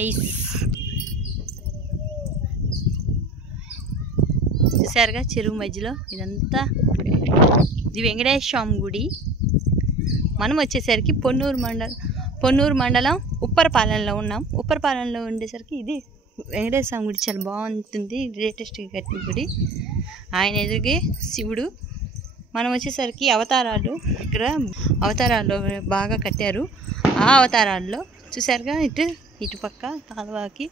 Guys, చూసారుగా చెరువు మధ్యలో ఇదంతా ఇది వెంకటేశ్వర స్వామి గుడి. మనం వచ్చేసరికి పొన్నూరు మండలం ఉప్పరపాలెంలో ఉన్నాం. ఉప్పరపాలెంలో ఉండేసరికి ఇది వెంకటేశ్వర స్వామి గుడి చాలా బాగుంటుంది. లేటెస్ట్గా కట్టిన గుడి. ఆయన ఎదురుగే శివుడు. మనం వచ్చేసరికి అవతారాలు, ఇక్కడ అవతారాలు బాగా కట్టారు. ఆ అవతారాల్లో చూసారుగా ఇటుపక్క కాలువకి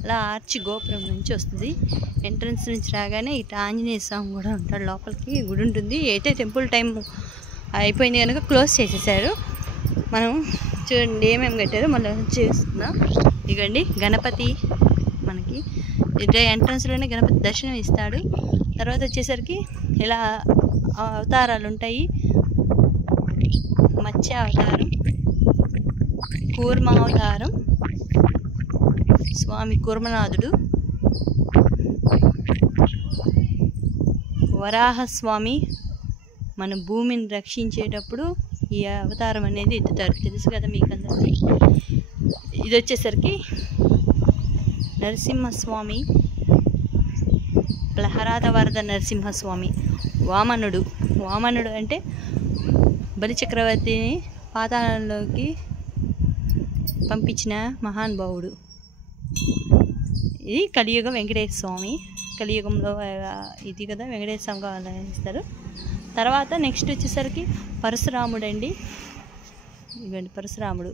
అలా ఆర్చి గోపురం నుంచి వస్తుంది. ఎంట్రన్స్ నుంచి రాగానే ఇటు ఆంజనేయ స్వామి కూడా ఉంటాడు. లోపలికి గుడి ఉంటుంది. అయితే టెంపుల్ టైం అయిపోయింది కనుక క్లోజ్ చేసేసారు. మనం చూడండి ఏమేమి కట్టారో మనం చేస్తున్నాం. ఇదిగోండి గణపతి, మనకి ఎంట్రన్స్లోనే గణపతి దర్శనం ఇస్తాడు. తర్వాత వచ్చేసరికి ఇలా అవతారాలు ఉంటాయి. మత్స్య అవతారం, కూర్మ అవతారం, స్వామి కూర్మనాథుడు, వరాహస్వామి మన భూమిని రక్షించేటప్పుడు ఈ అవతారం అనేది ఎత్తుతారు, తెలుసు కదా మీకు అందరికీ. ఇది వచ్చేసరికి నరసింహస్వామి, ప్రహ్లాద వరద నరసింహస్వామి. వామనుడు అంటే బలిచక్రవర్తిని పాతాళంలోకి పంపించిన మహానుభావుడు. ఇది కలియుగ వెంకటేశ్వర స్వామి. కలియుగంలో ఇది కదా వెంకటేశ్వర స్వామిగా ఆరాధిస్తారు. తర్వాత నెక్స్ట్ వచ్చేసరికి పరశురాముడు అండి. ఇవ్వండి పరశురాముడు.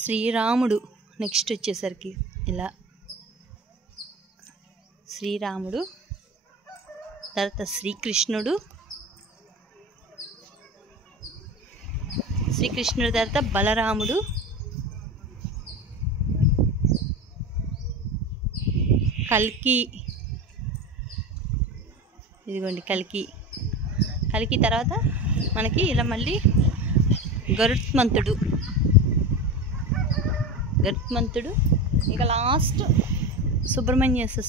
శ్రీరాముడు నెక్స్ట్ వచ్చేసరికి ఇలా శ్రీరాముడు. తర్వాత శ్రీకృష్ణుడు తర్వాత బలరాముడు, కల్కి. ఇదిగోండి కల్కి. తర్వాత మనకి ఇలా మళ్ళీ గరుత్మంతుడు. ఇక లాస్ట్ సుబ్రహ్మణ్యేశ్వర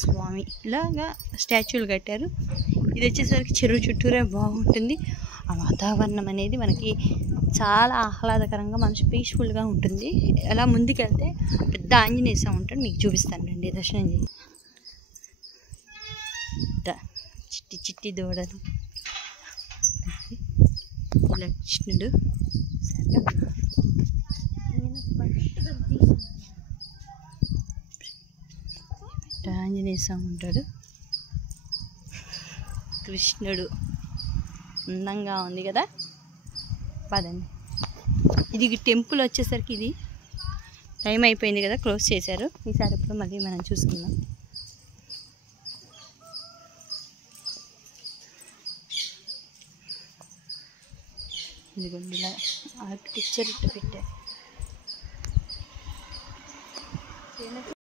స్వామి. ఇలాగా స్టాచ్యూలు కట్టారు. ఇది వచ్చేసరికి చెరువు చుట్టూరే బాగుంటుంది. ఆ వాతావరణం అనేది మనకి చాలా ఆహ్లాదకరంగా, మనసు పీస్ఫుల్గా ఉంటుంది. అలా ముందుకెళ్తే పెద్ద ఆంజనేయ స్వామి ఉంటాడు, మీకు చూపిస్తాను రండి, దర్శనం చేయండి. చిట్టి దూడలు, ఇలా కృష్ణుడు, ఆంజనేయ స్వామి ఉంటాడు, కృష్ణుడు. అందంగా ఉంది కదా. పదండి. ఇది టెంపుల్ వచ్చేసరికి ఇది టైం అయిపోయింది కదా, క్లోజ్ చేశారు. ఈసారి ఇప్పుడు మళ్ళీ మనం చూసుకుందాం. ఇదిగోండి ఇలా ఆర్కిటెక్చర్ ఇట్టు పెట్టారు.